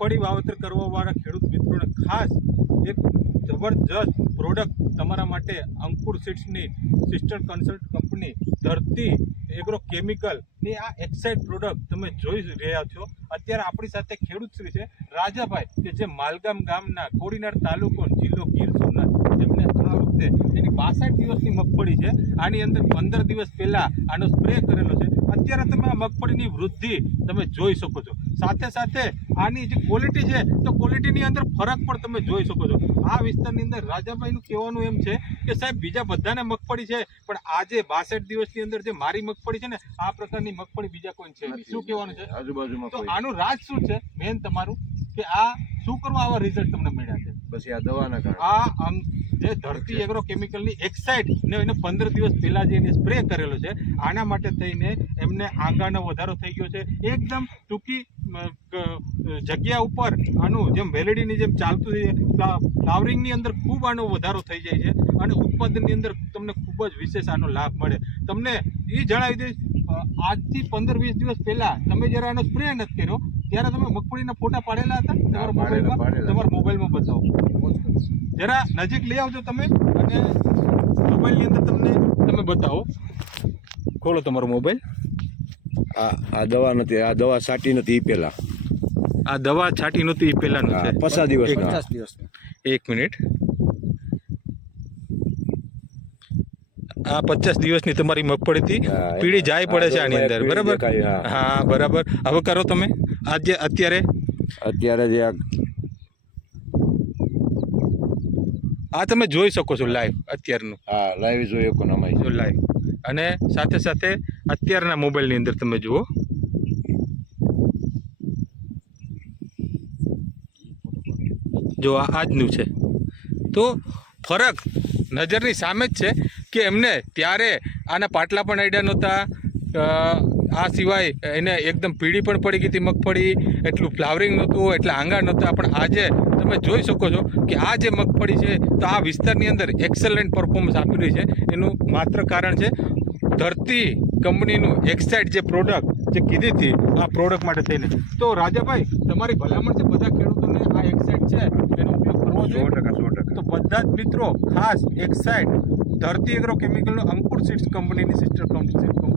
મગફળી વાવેતર કરવાવાળા ખેડૂત મિત્રોને ખાસ એક જબરજસ્ત પ્રોડક્ટ તમારા માટે અંકુર સીડ્સની સિસ્ટર કન્સલ્ટ કંપની ધરતી એગ્રો કેમિકલની આ એક્સાઇટ પ્રોડક્ટ તમે જોઈ રહ્યા છો। અત્યારે આપણી સાથે ખેડૂત શ્રી છે રાજાભાઈ, કે જે માલગામ ગામના કોડીનાર તાલુકો જિલ્લો ગીર સોમનાથ, જેમને આ વખતે એની 62 દિવસની મગફળી છે। આની અંદર 15 દિવસ પહેલા આનો સ્પ્રે કરેલો છે। અત્યારે તમે આ મગફળીની વૃદ્ધિ તમે જોઈ શકો છો। સાથે સાથે આની જે ક્વોલિટી છે તો ક્વોલિટીની અંદર ફરક પણ તમે જોઈ શકો છો। આ વિસ્તારની અંદર રાજાભાઈનું કહેવાનું એમ છે કે સાહેબ બીજા બધાને મગફળી છે, પણ આજે 62 દિવસની અંદર જે મારી મગફળી છે ને, આ પ્રકારની મગફળી બીજા કોઈ છે નહીં। શું કહેવાનું છે આજુબાજુમાં? તો આનું રાજ શું છે મેન તમારું, કે આ શું કરવા આવા રિઝલ્ટ તમને મળ્યા છે? બસ આ દવાના કારણે। આ જે ધરતી એગ્રો કેમિકલની એક્સાઇટ ને એને 15 દિવસ પહેલા જે એને સ્પ્રે કરેલો છે, આના માટે થઈને એમને આંગાનો વધારો થઈ ગયો છે। એકદમ ટૂંકી જગ્યા ઉપર આનું જેમ વેલિડીની જેમ ચાલતું છે, ફ્લાવરિંગની અંદર ખૂબ આનો વધારો થઈ જાય છે અને ઉત્પાદનની અંદર તમને ખૂબ જ વિશેષ આનો લાભ મળે। તમને એ જણાવી દઈશ, આજથી 15-20 દિવસ પહેલા તમે જ્યારે આનો સ્પ્રે નથી કર્યો ત્યારે તમે મગફળીના ફોટા પાડેલા હતા તમારા મોબાઈલમાં બતાવો જરા, નજીક લઈ આવજો તમે અને મોબાઈલની અંદર તમે બતાવો। ખોલો તમારો મોબાઈલ। આ દવા નથી, આ દવા છાંટી નથી એ પહેલા, આ દવા છાંટી નહોતી એ પહેલાનું છે 50 દિવસ। 50 દિવસ। એક મિનિટ, આ 50 દિવસની તમારી મગફળી હતી, પીળી જાય પડે છે આની અંદર, બરાબર? હા બરાબર। હવે કરો તમે આજે અત્યારે જે આ તમે જોઈ શકો છો લાઈવ અત્યારનું। હા લાઈવ જોઈએ કોણ અમારી જો લાઈવ, અને સાથે સાથે અત્યારના મોબાઈલની અંદર તમે જુઓ, જો આ આજનું છે। તો ફરક નજરની સામે જ છે કે એમને ત્યારે આના પાટલા પણ આડ્યા નહોતા, આ સિવાય એને એકદમ પીળી પણ પડી ગઈ હતી મગફળી, એટલું ફ્લાવરિંગ નહોતું, એટલા આંગા નહોતા, પણ આજે તમે જોઈ શકો છો કે આ જે મગફળી છે તો આ વિસ્તારની અંદર એક્સલન્ટ પરફોર્મન્સ આપી રહી છે। એનું માત્ર કારણ છે ધરતી કંપનીનું એક્સાઇટ જે પ્રોડક્ટ જે કીધી હતી આ પ્રોડક્ટ માટે થઈને। તો રાજાભાઈ, તમારી ભલામણ છે બધા ખેડૂતોને આ એક્સાઇટ છે એનો ઉપયોગ કરવો જોઈએ। 100%। તો બધા જ મિત્રો ખાસ એક્સાઇટ ધરતી એગ્રો કેમિકલનો અંકુર સીડ્સ કંપનીની સિસ્ટર કંપનીનું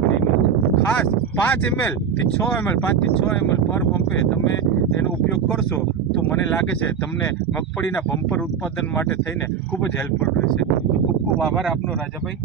ખાસ 5 ml થી 6 ml 5 થી 6 ml પર પંપે તમે એનો ઉપયોગ કરશો તો મને લાગે છે તમને મગફળીના બમ્પર ઉત્પાદન માટે થઈને ખૂબ જ હેલ્પફુલ રહેશે। ખૂબ ખૂબ આભાર આપનો રાજાભાઈ।